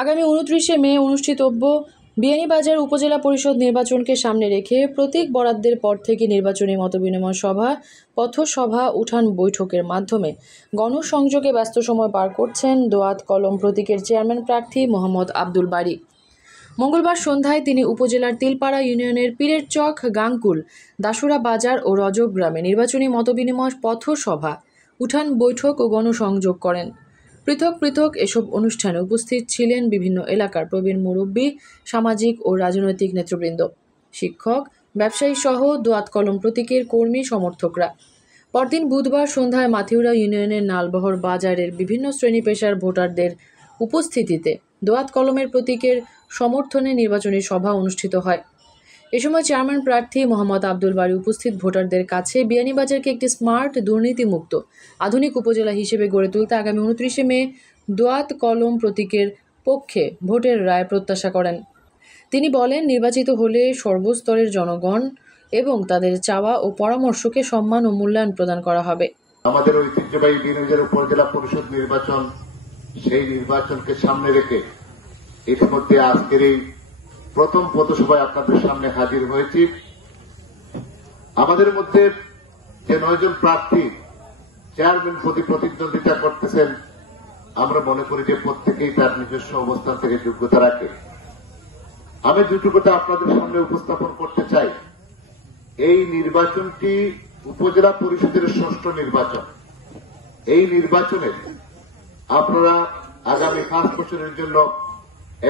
আগামী 29শে মে অনুষ্ঠিতব্য বিয়ানীবাজার উপজেলা পরিষদ নির্বাচনকে সামনে রেখে প্রতীক বরাদ্দের পর থেকে নির্বাচনী মতবিনিময় সভা, পথসভা, উঠান বৈঠকের মাধ্যমে গণসংযোগে ব্যস্ত সময় পার করছেন দোয়াত কলম প্রতীকের চেয়ারম্যান প্রার্থী মোহাম্মদ আব্দুল বারী। মঙ্গলবার সন্ধ্যায় তিনি উপজেলার তিলপাড়া ইউনিয়নের পীরের চক, গাংকুল, দাসুরা বাজার ও রজব গ্রামে নির্বাচনী মতবিনিময় পথসভা, উঠান বৈঠক ও গণসংযোগ করেন। পৃথক পৃথক এসব অনুষ্ঠানে উপস্থিত ছিলেন বিভিন্ন এলাকার প্রবীণ মুরব্বী, সামাজিক ও রাজনৈতিক নেতৃবৃন্দ, শিক্ষক, ব্যবসায়ী সহ দোয়াত কলম প্রতীকের কর্মী সমর্থকরা। পরদিন বুধবার সন্ধ্যায় মাথিউরা ইউনিয়নের নালবহর বাজারের বিভিন্ন শ্রেণী পেশার ভোটারদের উপস্থিতিতে দোয়াত কলমের প্রতীকের সমর্থনে নির্বাচনী সভা অনুষ্ঠিত হয়। এ সময় চেয়ারম্যান প্রার্থী মোহাম্মদ আব্দুল বারী উপস্থিত ভোটারদের কাছে বিয়ানীবাজারকে একটি স্মার্ট, দুর্নীতিমুক্ত, আধুনিক উপজেলা হিসেবে গড়ে তুলতে আগামী 29শে মে দোয়াত কলম প্রতীকের পক্ষে ভোটের রায় প্রত্যাশা করেন। তিনি বলেন, নির্বাচিত হলে সর্বস্তরের জনগণ এবং তাদের চাওয়া ও পরামর্শকে সম্মান ও মূল্যায়ন প্রদান করা হবে। আমাদের ঐতিহ্যবাহী বিয়ানীবাজার উপজেলা পরিষদ নির্বাচন, সেই নির্বাচনকে সামনে রেখে ইতিমধ্যে আজকের এই প্রথম পথসভায় আপনাদের সামনে হাজির হয়েছি। আমাদের মধ্যে যে 9 জন প্রার্থী চেয়ারম্যান পদে প্রতিদ্বন্দ্বিতা করতেছেন, আমরা মনে করি যে প্রত্যেকেই তার নিজস্ব অবস্থান থেকে যোগ্যতা রাখে। আমি দুটো কথা আপনাদের সামনে উপস্থাপন করতে চাই। এই নির্বাচনটি উপজেলা পরিষদের 6ষ্ঠ নির্বাচন। এই নির্বাচনে আপনারা আগামী 5 বছরের জন্য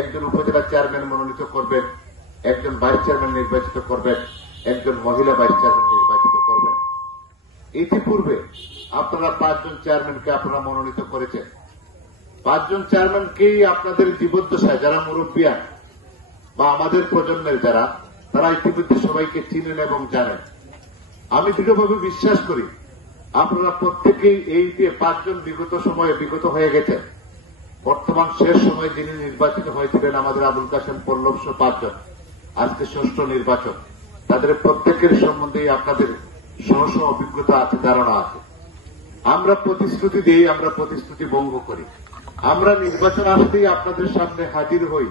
একজন উপজেলা চেয়ারম্যান মনোনীত করবেন, একজন ভাইস চেয়ারম্যান নির্বাচিত করবেন, একজন মহিলা ভাইস চেয়ারম্যান নির্বাচিত করবেন। ইতিপূর্বে আপনারা 5 জন চেয়ারম্যানকে আপনারা মনোনীত করেছেন। 5 জন চেয়ারম্যানকেই আপনাদের জীবদ্দশায় যারা মুরব্বিয়ান বা আমাদের প্রজন্মের যারা, তারা ইতিমধ্যে সবাইকে চিনেন এবং জানেন। আমি দৃঢ়ভাবে বিশ্বাস করি আপনারা প্রত্যেকেই এই যে 5 জন বিগত সময়ে বিগত হয়ে গেছেন। বর্তমান শেষ সময়ে যিনি নির্বাচিত হয়েছিলেন আমাদের আবুল কাশেম পল্লব 5 জন, আজকে 6ষ্ঠ নির্বাচন। তাদের প্রত্যেকের সম্বন্ধে আপনাদের স্ব অভিজ্ঞতা আছে, ধারণা আছে। আমরা প্রতিশ্রুতি দিই, আমরা প্রতিশ্রুতি ভঙ্গ করি। আমরা নির্বাচন আসতেই আপনাদের সামনে হাজির হই,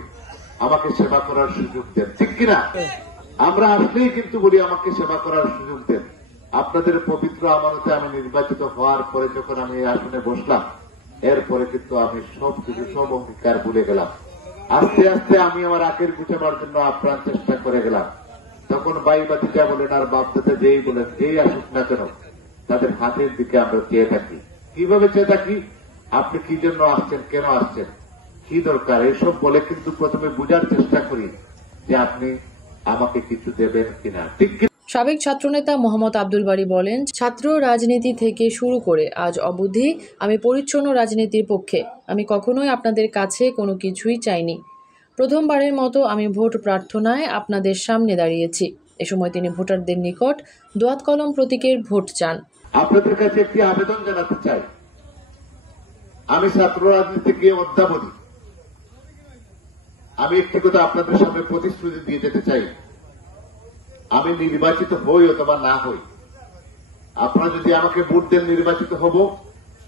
আমাকে সেবা করার সুযোগ দেন, ঠিক কিনা? আমরা আসলেই কিন্তু বলি আমাকে সেবা করার সুযোগ দেন। আপনাদের পবিত্র আমানতে আমি নির্বাচিত হওয়ার পরে যখন আমি এই আসনে বসলাম, এরপরে কিন্তু আমি সবকিছু সব অঙ্গীকার ভুলে গেলাম। আস্তে আস্তে আমি আমার আখের গুছাবার জন্য আপ্রাণ চেষ্টা করে গেলাম। তখন বাইবাতিটা বলেন আর বাপদাতে যেই বলেন, যেই আসুক না কেন, তাদের হাতের দিকে আমরা চেয়ে থাকি। কিভাবে চেয়ে থাকি? আপনি কি জন্য আসছেন, কেন আসছেন, কি দরকার, এসব বলে কিন্তু প্রথমে বুঝার চেষ্টা করি যে আপনি আমাকে কিছু দেবেন কিনা, ঠিক কিনা? সাবেক ছাত্রনেতা মোহাম্মদ আব্দুল বারী বলেন, ছাত্র রাজনীতি থেকে শুরু করে আজ অবধি আমি পরিচ্ছন্ন রাজনীতির পক্ষে। আমি কখনোই আপনাদের কাছে কোনো কিছুই চাইনি। প্রথমবারের মতো আমি ভোট প্রার্থনায় আপনাদের সামনে দাঁড়িয়েছি। এ সময় তিনি ভোটারদের নিকট দোয়াত কলম প্রতীকের ভোট চান। আপনাদের কাছে একটি আবেদন জানাতে চাই। আমি ছাত্র রাজনীতিকে অদ্যাবধি আমি একটি কথা আপনাদের সামনে প্রতিশ্রুতি দিয়ে যেতে চাই। আমি নির্বাচিত হই অথবা না হই, আপনারা যদি আমাকে ভোট দেন নির্বাচিত হব,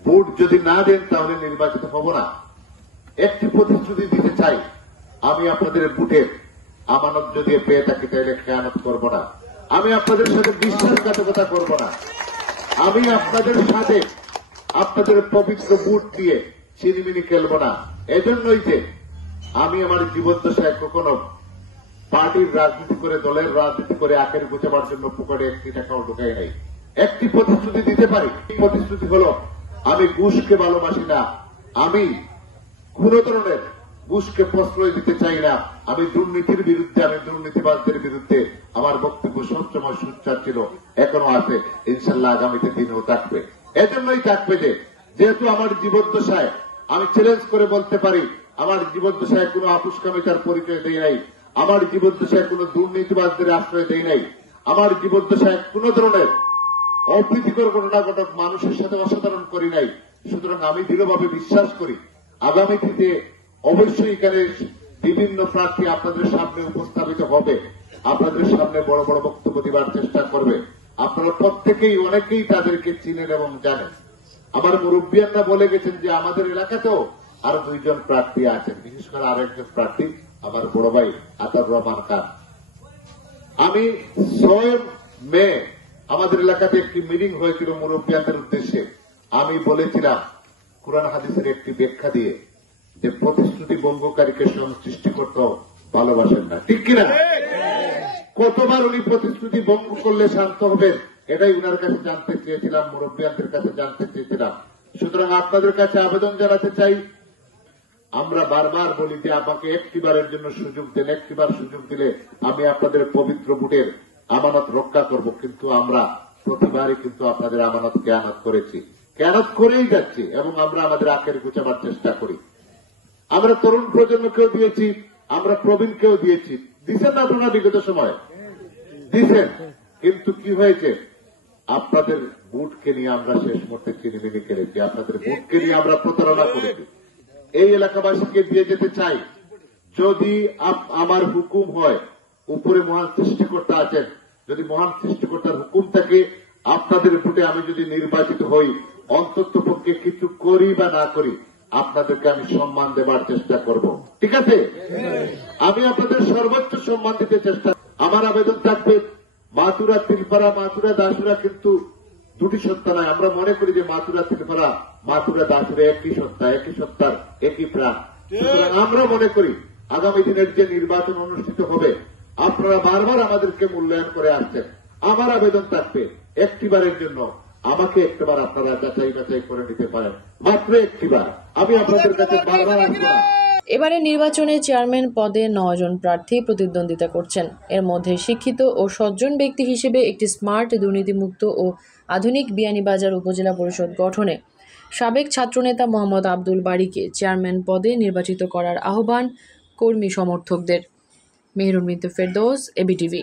ভোট যদি না দেন তাহলে নির্বাচিত হব না। একটি প্রতিশ্রুতি দিতে চাই, আমি আপনাদের ভোটের আমানত যদি পেয়ে থাকি তাহলে খেয়ানত করব না। আমি আপনাদের সাথে বিশ্বাসঘাতকতা করব না। আমি আপনাদের সাথে আপনাদের পবিত্র ভোট দিয়ে চিনিমিনি খেলব না। এজন্যই যে আমি আমার জীবদ্দশায় কখনো পার্টির রাজনীতি করে, দলের রাজনীতি করে আখের গুছাবার জন্য পুকুরে একটি টাকাও ঢুকাই নাই। একটি প্রতিশ্রুতি দিতে পারি, প্রতিশ্রুতি হল আমি ঘুষকে ভালোবাসি না, আমি কোন ধরনের ঘুষকে প্রশ্রয় দিতে চাই না। আমি দুর্নীতির বিরুদ্ধে, আমি দুর্নীতিবাদদের বিরুদ্ধে আমার বক্তব্য সবসময় সোচ্চার ছিল, এখনো আছে, ইনশাল্লাহ আগামীতে দিনও থাকবে। এজন্যই থাকবে যে যেহেতু আমার জীবদ্দশায় আমি চ্যালেঞ্জ করে বলতে পারি, আমার জীবদ্দশায় কোনো আপুষ্কামিতার পরিচয় দেই নাই, আমার জীবদ্দশায় কোন দুর্নীতিবাদদের আশ্রয় দেই নাই, আমার জীবদ্দশায় কোন ধরনের অপ্রীতিকর ঘটনা ঘটক মানুষের সাথে অসাধারণ করি নাই। সুতরাং আমি দৃঢ়ভাবে বিশ্বাস করি আগামীতে অবশ্যই এখানে বিভিন্ন প্রার্থী আপনাদের সামনে উপস্থাপিত হবে, আপনাদের সামনে বড় বড় বক্তব্য দেবার চেষ্টা করবে। আপনারা প্রত্যেকেই অনেকেই তাদেরকে চিনেন এবং জানেন। আমার মুরব্বিয়ানরা বলে গেছেন যে আমাদের এলাকাতেও আরো 2 জন প্রার্থী আছেন, বিশেষ করে আরো একজন প্রার্থী আমার বড় ভাই আতাউর রহমান খান। আমি 6 মে আমাদের এলাকাতে একটি মিটিং হয়েছিল মুরব্বিয়ানদের উদ্দেশ্যে। আমি বলেছিলাম কুরআন হাদিসের একটি ব্যাখ্যা দিয়ে যে প্রতিশ্রুতি ভঙ্গকারীকে সৃষ্টিকর্তা ভালোবাসেন না, ঠিক কিনা? কতবার উনি প্রতিশ্রুতি ভঙ্গ করলে শান্ত হবেন এটাই উনার কাছে জানতে চেয়েছিলাম, মুরব্বিয়ানদের কাছে জানতে চেয়েছিলাম। সুতরাং আপনাদের কাছে আবেদন জানাতে চাই, আমরা বারবার বলি যে আমাকে একটিবারের জন্য সুযোগ দেন, একটিবার সুযোগ দিলে আমি আপনাদের পবিত্র ভোটের আমানত রক্ষা করব, কিন্তু আমরা প্রতিবারই কিন্তু আপনাদের আমানত খেয়ানত করেছি, খেয়ানত করেই যাচ্ছি এবং আমরা আমাদের আখের গুছাবার চেষ্টা করি। আমরা তরুণ প্রজন্মকেও দিয়েছি, আমরা প্রবীণকেও দিয়েছি, দিচ্ছেন না আপনারা? বিগত সময় দিচ্ছেন, কিন্তু কি হয়েছে? আপনাদের ভোটকে নিয়ে আমরা শেষ মুহূর্তে চিনিমিনি খেলেছি, আপনাদের ভোটকে নিয়ে আমরা প্রতারণা করেছি। এই এলাকাবাসীকে দিয়ে যেতে চাই, যদি আমার হুকুম হয়, উপরে মহান সৃষ্টিকর্তা আছেন, যদি মহান সৃষ্টিকর্তার হুকুম থাকে আপনাদের ভোটে আমি যদি নির্বাচিত হই, অন্তত পক্ষে কিছু করি বা না করি আপনাদেরকে আমি সম্মান দেবার চেষ্টা করব, ঠিক আছে? আমি আপনাদের সর্বোচ্চ সম্মান দিতে চেষ্টা। আমার আবেদন থাকবে, মাতুরা তিলপাড়া, মাতুরা দাসুরা কিন্তু দুটি সত্তা নয়। আমরা মনে করি যে মাতুরা তিলপাড়া, মাতুরা দাসুরা একই সত্তা, একই সত্তার একই প্রাণ। সুতরাং আমরা মনে করি আগামী দিনের যে নির্বাচন অনুষ্ঠিত হবে, আপনারা বারবার আমাদেরকে মূল্যায়ন করে আসছেন। আমার আবেদন থাকবে, একটিবারের জন্য আমাকে একটিবার আপনারা যাচাই বাছাই করে নিতে পারেন, মাত্র একটিবার। আমি আপনাদের কাছে বারবার আসবো না। এবারে নির্বাচনে চেয়ারম্যান পদে 9 জন প্রার্থী প্রতিদ্বন্দ্বিতা করছেন। এর মধ্যে শিক্ষিত ও সজ্জন ব্যক্তি হিসেবে একটি স্মার্ট, দুর্নীতিমুক্ত ও আধুনিক বিয়ানীবাজার উপজেলা পরিষদ গঠনে সাবেক ছাত্রনেতা মোহাম্মদ আব্দুল বারীকে চেয়ারম্যান পদে নির্বাচিত করার আহ্বান কর্মী সমর্থকদের। মেহরুন বিনতে ফেরদৌস, এবিটিভি।